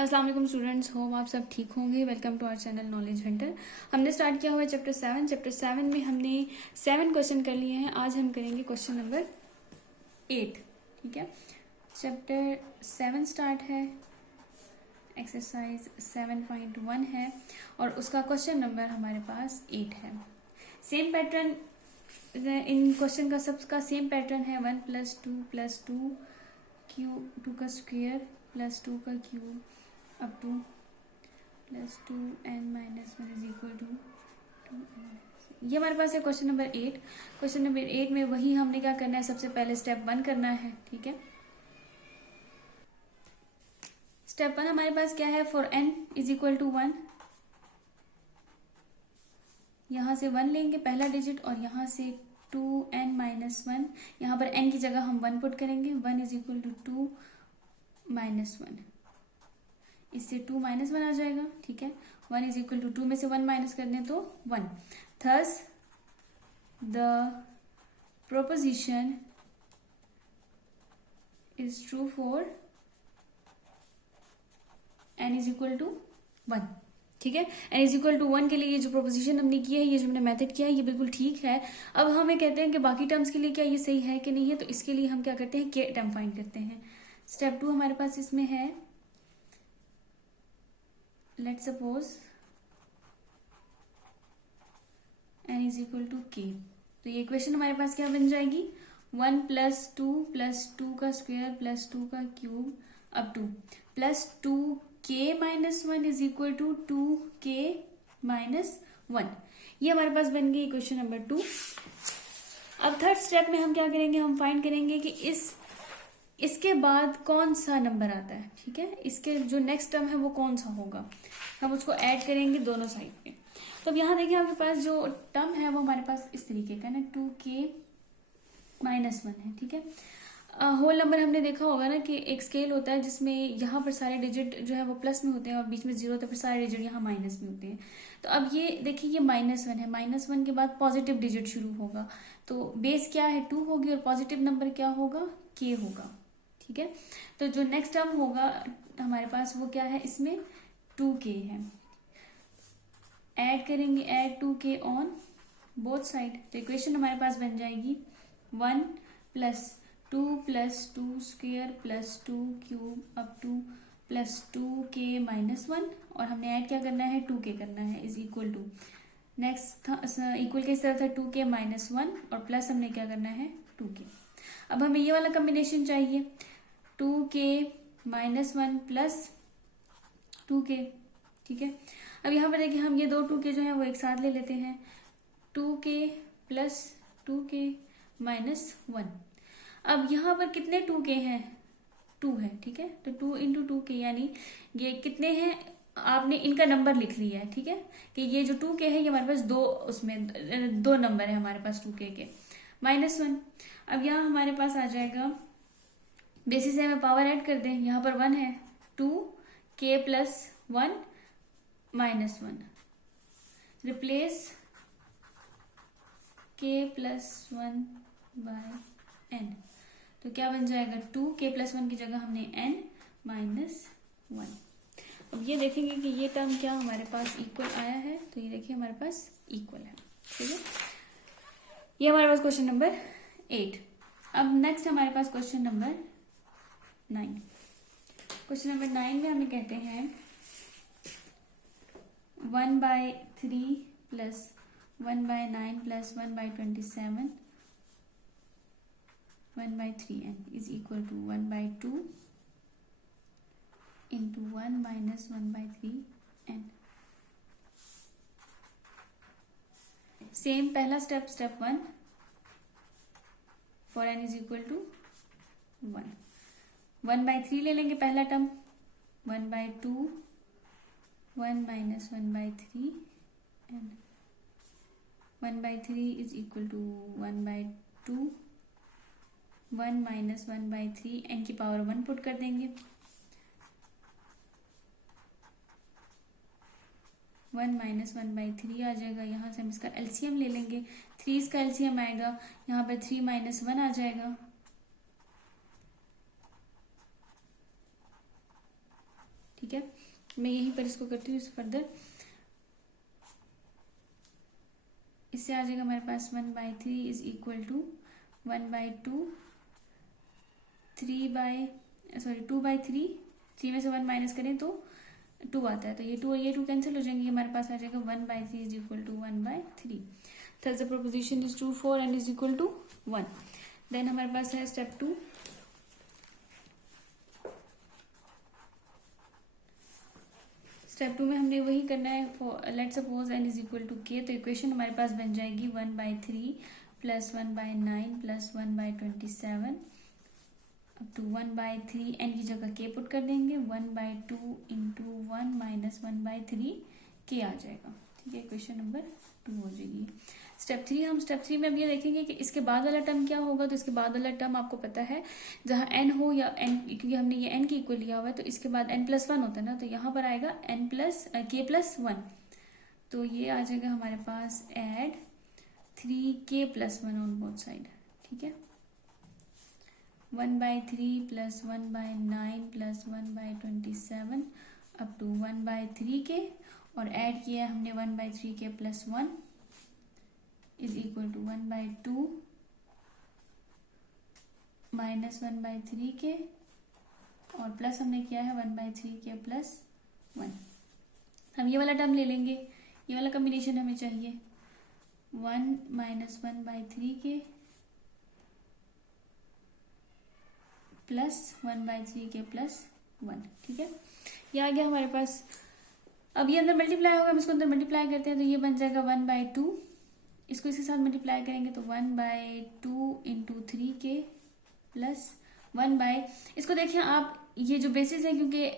अस्सलाम वालेकुम students, hope आप सब ठीक होंगे। Welcome to our channel knowledge hunter. हमने स्टार्ट किया हुआ है चैप्टर 7 में हमने 7 क्वेश्चन कर लिए हैं। आज हम करेंगे क्वेश्चन नंबर 8। ठीक है, चैप्टर 7 स्टार्ट है, एक्सरसाइज 7.1 है और उसका क्वेश्चन नंबर हमारे पास 8 है। सेम पैटर्न इन क्वेश्चन का सबका सेम पैटर्न है, 1 + 2 क्यूब 2 का स्क्वायर +2 का cube up to +2n - 1 is equal to 2n। ये हमारे पास है क्वेश्चन नंबर 8। क्वेश्चन नंबर 8 में वही हमने क्या करना है, सबसे पहले स्टेप 1 करना है। ठीक है, स्टेप 1 हमारे पास क्या है, for n is equal to 1, यहां से 1 लेंगे पहला डिजिट और यहां से 2n - 1, यहां पर n की जगह हम 1 पुट करेंगे। 1 इज इक्वल टू 2 - 1, इससे 2 - 1 आ जाएगा। ठीक है, 1 इज इक्वल टू 2 में से 1 माइनस कर दें तो 1। Thus the proposition is true for n is equal to 1। ठीक है, n इज इक्वल टू 1 के लिए ये जो प्रोपोजिशन हमने की है, ये जो हमने मेथड किया है, ये बिल्कुल ठीक है। अब हमें कहते हैं कि बाकी टर्म्स के लिए क्या ये सही है कि नहीं है, तो इसके लिए हम क्या करते हैं, के टर्म फाइंड करते हैं। स्टेप 2 हमारे पास इसमें है, let's suppose n is equal to k, तो ये इक्वेशन हमारे पास क्या बन जाएगी, 1 + 2 + 2 का स्क्वायर +2 का cube up to +2k - 1 is equal to 2k - 1। ये हमारे पास बन गई इक्वेशन नंबर 2। अब थर्ड स्टेप में हम क्या करेंगे, हम फाइंड करेंगे कि इसके बाद कौन सा नंबर आता है। ठीक है, इसके जो नेक्स्ट टर्म है वो कौन सा होगा, हम उसको ऐड करेंगे दोनों साइड पे। तो अब यहाँ देखिए आपके पास जो टर्म है वो हमारे पास इस तरीके का ना, 2k - 1 है। ठीक है, होल नंबर हमने देखा होगा ना कि एक स्केल होता है जिसमें यहाँ पर सारे डिजिट जो है वो प्लस में होते हैं और बीच में 0 होता है, फिर सारे डिजिट यहाँ माइनस में होते हैं। तो अब ये देखिए, ये -1 है, -1 के बाद पॉजिटिव डिजिट शुरू होगा, तो बेस क्या है, 2 होगी और पॉजिटिव नंबर क्या होगा, k होगा। ठीक है, तो जो नेक्स्ट टर्म होगा हमारे पास वो क्या है, इसमें 2k है। ऐड करेंगे, add 2k on both side, तो इक्वेशन हमारे पास बन जाएगी 1 + 2 + 2 square +2 cube up to +2k - 1, और हमने ऐड क्या करना है, 2k करना है, इज इक्वल टू नेक्स्ट था इक्वल के इस तरफ था 2k - 1 और प्लस हमने क्या करना है 2k। अब हमें ये वाला कॉम्बिनेशन चाहिए, 2k - 1 + 2k। ठीक है, अब यहाँ पर देखिए हम ये दो 2k जो है वो एक साथ ले लेते हैं, 2k + 2k - 1। अब यहाँ पर कितने 2k हैं, 2 है। ठीक है, तो 2 × 2k यानी ये कितने हैं, आपने इनका नंबर लिख लिया है। ठीक है, कि ये जो 2k है ये हमारे पास दो नंबर है हमारे पास 2k के, -1। अब यहाँ हमारे पास आ जाएगा, बेसिस से हमें पावर ऐड कर दें, यहाँ पर 1 है, 2k + 1 - 1, रिप्लेस k + 1 / n, तो क्या बन जाएगा, 2k + 1 की जगह हमने n - 1। अब ये देखेंगे कि ये टर्म क्या हमारे पास इक्वल आया है, तो ये देखिए हमारे पास इक्वल है। ठीक है, ये हमारे पास क्वेश्चन नंबर 8। अब नेक्स्ट हमारे पास क्वेश्चन नंबर 9। क्वेश्चन नंबर 9 में हमें कहते हैं 1/3 + 1/9 + 1/27 1/3n is equal to 1/2 into 1 - 1/3n। Same पहला step 1, for n is equal to 1, 1/3 ले लेंगे पहला term, 1/2 1 - 1/3n, 1/3 is equal to 1/2 1 - 1/3, n की पावर 1 पुट कर देंगे, 1 - 1/3 आ जाएगा। यहाँ से हम इसका एलसीएम ले लेंगे, 3 इसका एलसीएम आएगा, यहाँ पर 3 - 1 आ जाएगा, ठीक है, मैं यहीं पर इसको करती हूँ फर्दर। इससे आ जाएगा हमारे पास 1/3 इज इक्वल टू 1/2, 2/3, 3 में से 1 माइनस करें तो 2 आता है, तो ये 2 और ये 2 कैंसिल हो जाएंगे, हमारे पास आ जाएगा 1/3 is equal to 1/3। Third the proposition is true for n is equal to 1। Then हमारे पास है स्टेप 2। स्टेप 2 में हमने वही करना है। Let suppose n is equal to k, तो इक्वेशन हमारे पास बन जाएगी 1/3 plus 1/9 plus 1/27 up to 1/3। n की जगह k पुट कर देंगे, 1/2 इंटू 1 माइनस 1/3 k आ जाएगा। ठीक है, इक्वेशन नंबर 2 हो जाएगी। स्टेप 3 में अब ये देखेंगे कि इसके बाद वाला टर्म क्या होगा। तो इसके बाद वाला टर्म आपको पता है, जहाँ n हो या n, क्योंकि हमने ये n की इक्वल लिया हुआ है, तो इसके बाद n+1 होता है ना, तो यहाँ पर आएगा k+1। तो ये आ जाएगा हमारे पास add 3k+1 on both side. ठीक है, 1/3 plus 1/9 plus 1/27 up to 1/3k, और ऐड किया हमने 1/3k+1 is equal to 1/2 minus 1/3k, और प्लस हमने किया है 1/3k+1। हम ये वाला टर्म ले लेंगे, ये वाला कॉम्बिनेशन हमें चाहिए, 1 माइनस 1/3k प्लस 1/3k+1। ठीक है, ये आ गया हमारे पास। अब ये अंदर मल्टीप्लाई होगा, हम इसको अंदर मल्टीप्लाई करते हैं, तो ये बन जाएगा 1/2, इसको इसके साथ मल्टीप्लाई करेंगे तो 1/2 इंटू 3k प्लस 1/, इसको देखिए आप, ये जो बेसिस है, क्योंकि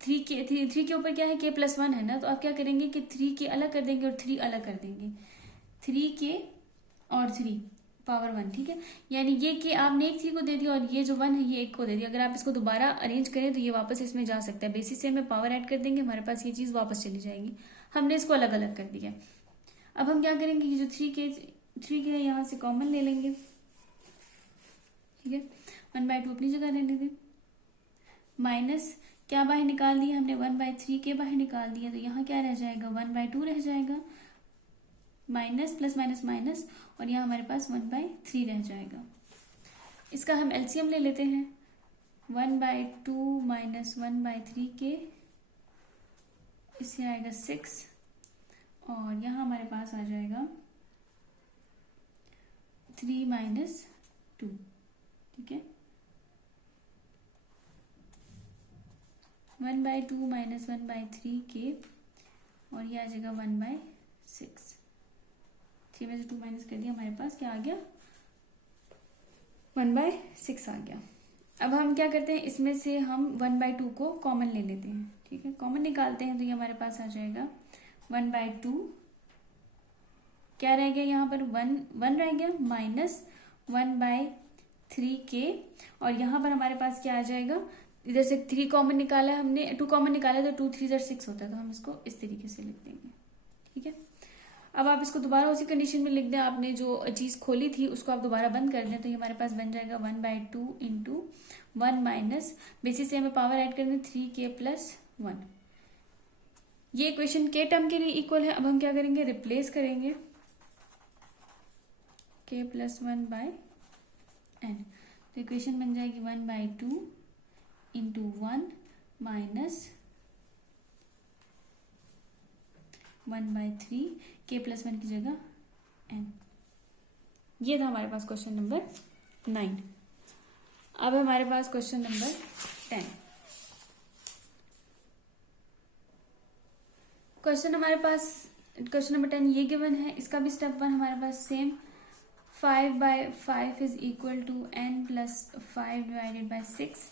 3 के ऊपर क्या है, k+1 है ना, तो आप क्या करेंगे कि 3k अलग कर देंगे और 3 अलग कर देंगे, 3k और 3 पावर 1। ठीक है, यानी ये k आपने एक 3 को दे दिया और ये जो 1 है ये 1 को दे दिया। अगर आप इसको दोबारा अरेंज करें तो ये वापस इसमें जा सकता है, बेसिस से हमें पावर ऐड कर देंगे, हमारे पास ये चीज़ वापस चली जाएगी। हमने इसको अलग अलग कर दिया। अब हम क्या करेंगे, ये जो 3k है यहाँ से कॉमन ले लेंगे। ठीक है, 1/2 अपनी जगह रहने दें, माइनस क्या बाहर निकाल दिया हमने, 1/3k बाहर निकाल दिया, तो यहाँ क्या रह जाएगा, 1/2 रह जाएगा, माइनस प्लस माइनस माइनस, और यहाँ हमारे पास 1/3 रह जाएगा। इसका हम एलसीएम ले लेते हैं, 1/2 माइनस 1/3k, इससे आएगा 6, और यहाँ हमारे पास आ जाएगा 3 माइनस 2। ठीक है, 1/2 माइनस 1/3k, और ये आ जाएगा 1/6। 3 में से 2 माइनस कर दिया, हमारे पास क्या आ गया, 1/6 आ गया। अब हम क्या करते हैं, इसमें से हम 1/2 को कॉमन ले लेते हैं। ठीक है, कॉमन निकालते हैं, तो ये हमारे पास आ जाएगा 1/2, क्या रह गया यहाँ पर, 1 रह गया, माइनस 1/3k, और यहाँ पर हमारे पास क्या आ जाएगा, इधर से 3 कॉमन निकाला है हमने, 2 कॉमन निकाला है, तो 2 3 6 होता है, तो हम इसको इस तरीके से लिख देंगे। ठीक है, अब आप इसको दोबारा उसी कंडीशन में लिख दें, आपने जो चीज़ खोली थी उसको आप दोबारा बंद कर दें, तो ये हमारे पास बन जाएगा 1/2 इंटू 1 माइनस, बेसिस से हमें पावर ऐड करना है 3k+1। ये इक्वेशन के टर्म के लिए इक्वल है। अब हम क्या करेंगे, रिप्लेस करेंगे k+1/n, तो इक्वेशन बन जाएगी 1/2 इंटू 1 माइनस 1/3, k+1 की जगह n। ये था हमारे पास क्वेश्चन नंबर 9। अब हमारे पास क्वेश्चन नंबर 10। क्वेश्चन नंबर 10 ये गिवन है, इसका भी स्टेप 1 हमारे पास same, 5/5 is equal to n+5 divided by 6।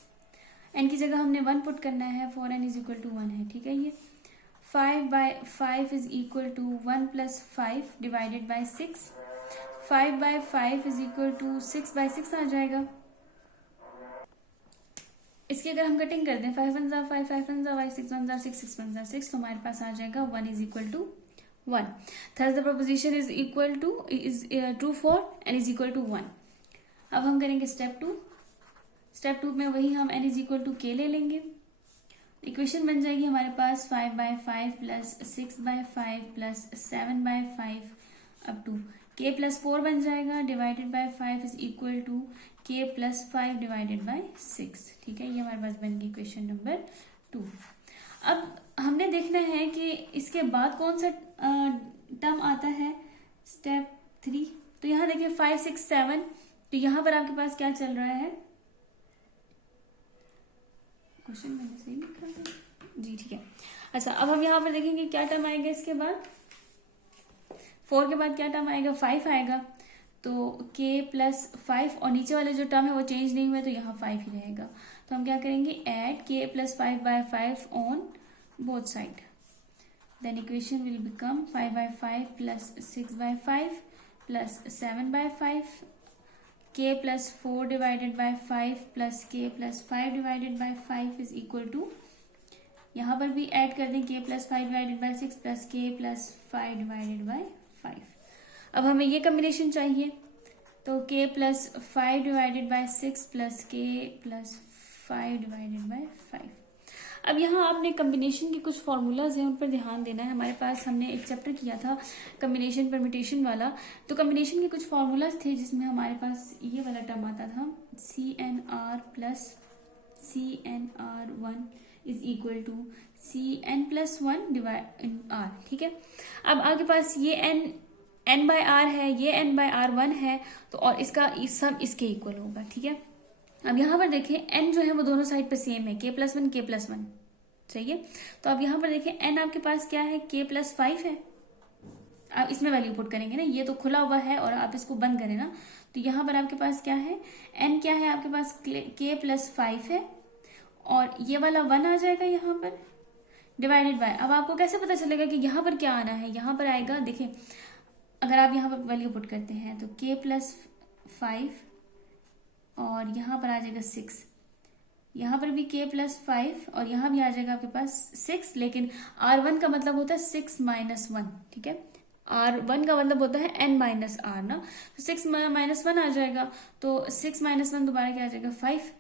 n की जगह हमने 1 पुट करना है, for n is equal to 1 है। ठीक है, ये 5/5 is equal to 1+5 divided by 6, 5/5 is equal to 6/6 आ जाएगा। इसकी अगर हम कटिंग कर दें, 5 1 5, 5 1 5, 6 1 6, 6 1 6, तो हमारे पास आ जाएगा 1 is equal to 1। Thus the proposition is equal to is true for n is equal to 1। अब हम करेंगे स्टेप 2। स्टेप 2 में वही हम n is equal to k ले लेंगे। इक्वेशन बन जाएगी हमारे पास 5/5 plus 6/5 plus 7/5 up to k plus 4 बन जाएगा divided by 5 is equal to k plus 5 divided by 6। ठीक है, ये हमारे पास बन गई क्वेश्चन नंबर 2। अब हमने देखना है कि इसके बाद कौन सा टर्म आता है स्टेप 3। तो यहाँ देखिए 5, 6, 7, तो यहाँ पर आपके पास क्या चल रहा है, क्वेश्चन मैंने सही लिखा है जी, ठीक है। अच्छा, अब हम यहाँ पर देखेंगे क्या टर्म आएगा इसके बाद, 4 के बाद क्या टर्म आएगा, 5 आएगा। तो k प्लस 5 और नीचे वाले जो टर्म है वो चेंज नहीं हुए, तो यहाँ 5 ही रहेगा। तो हम क्या करेंगे, add k plus 5/5 on both side, then equation will become 5/5 plus 6/5 plus 7/5 k plus 4 divided by 5 plus k plus 5 divided by 5 is equal to, यहाँ पर भी ऐड कर दें k plus 5 divided by 6 plus k plus 5 divided by 5। अब हमें ये combination चाहिए, तो k plus 5 divided by 6 plus k plus 5 divided by 5। अब यहाँ आपने कम्बिनेशन के कुछ फॉर्मूलाज हैं, उन पर ध्यान देना है। हमारे पास हमने एक चैप्टर किया था कम्बिनेशन परम्यूटेशन वाला, तो कम्बिनेशन के कुछ फॉर्मूलाज थे जिसमें हमारे पास ये वाला टर्म आता था CNR plus CNR1 is equal to CN plus 1 divide R। ठीक है, अब आपके पास ये n बाय आर है, ये n बाय R1 है, तो और इसका सब इसके इक्वल होगा। ठीक है, अब यहाँ पर देखें n जो है वो दोनों साइड पे सेम है, k प्लस 1 k प्लस 1, सही है। तो अब यहाँ पर देखें n आपके पास क्या है, k प्लस 5 है। आप इसमें वैल्यू पुट करेंगे ना, ये तो खुला हुआ है और आप इसको बंद करें ना, तो यहाँ पर आपके पास क्या है, n क्या है आपके पास k प्लस 5 है, और ये वाला 1 आ जाएगा यहाँ पर डिवाइडेड बाय। अब आपको कैसे पता चलेगा कि यहाँ पर क्या आना है, यहाँ पर आएगा, देखें अगर आप यहाँ पर वैल्यू पुट करते हैं तो k प्लस 5 और यहाँ पर आ जाएगा 6, यहाँ पर भी k प्लस 5 और यहाँ भी आ जाएगा आपके पास 6, लेकिन R1 का मतलब होता है 6 माइनस 1। ठीक है, R1 का मतलब होता है n माइनस R ना, तो 6 माइनस 1 आ जाएगा, तो 6 माइनस 1 दोबारा क्या आ जाएगा 5।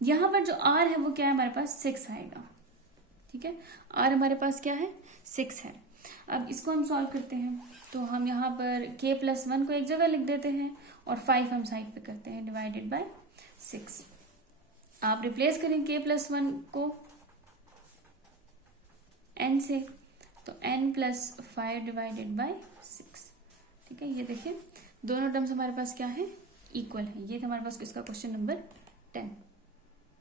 यहाँ पर जो R है वो क्या है हमारे पास 6 आएगा। ठीक है, R हमारे पास क्या है 6 है। अब इसको हम सॉल्व करते हैं, तो हम यहाँ पर k प्लस 1 को एक जगह लिख देते हैं और 5 हम साइड पे करते हैं डिवाइडेड बाय 6। आप रिप्लेस करें k प्लस 1 को n से, तो n प्लस 5 डिवाइडेड बाय 6। ठीक है, ये देखिए दोनों टर्म्स हमारे पास क्या है, इक्वल है। ये था हमारे पास इसका क्वेश्चन नंबर 10।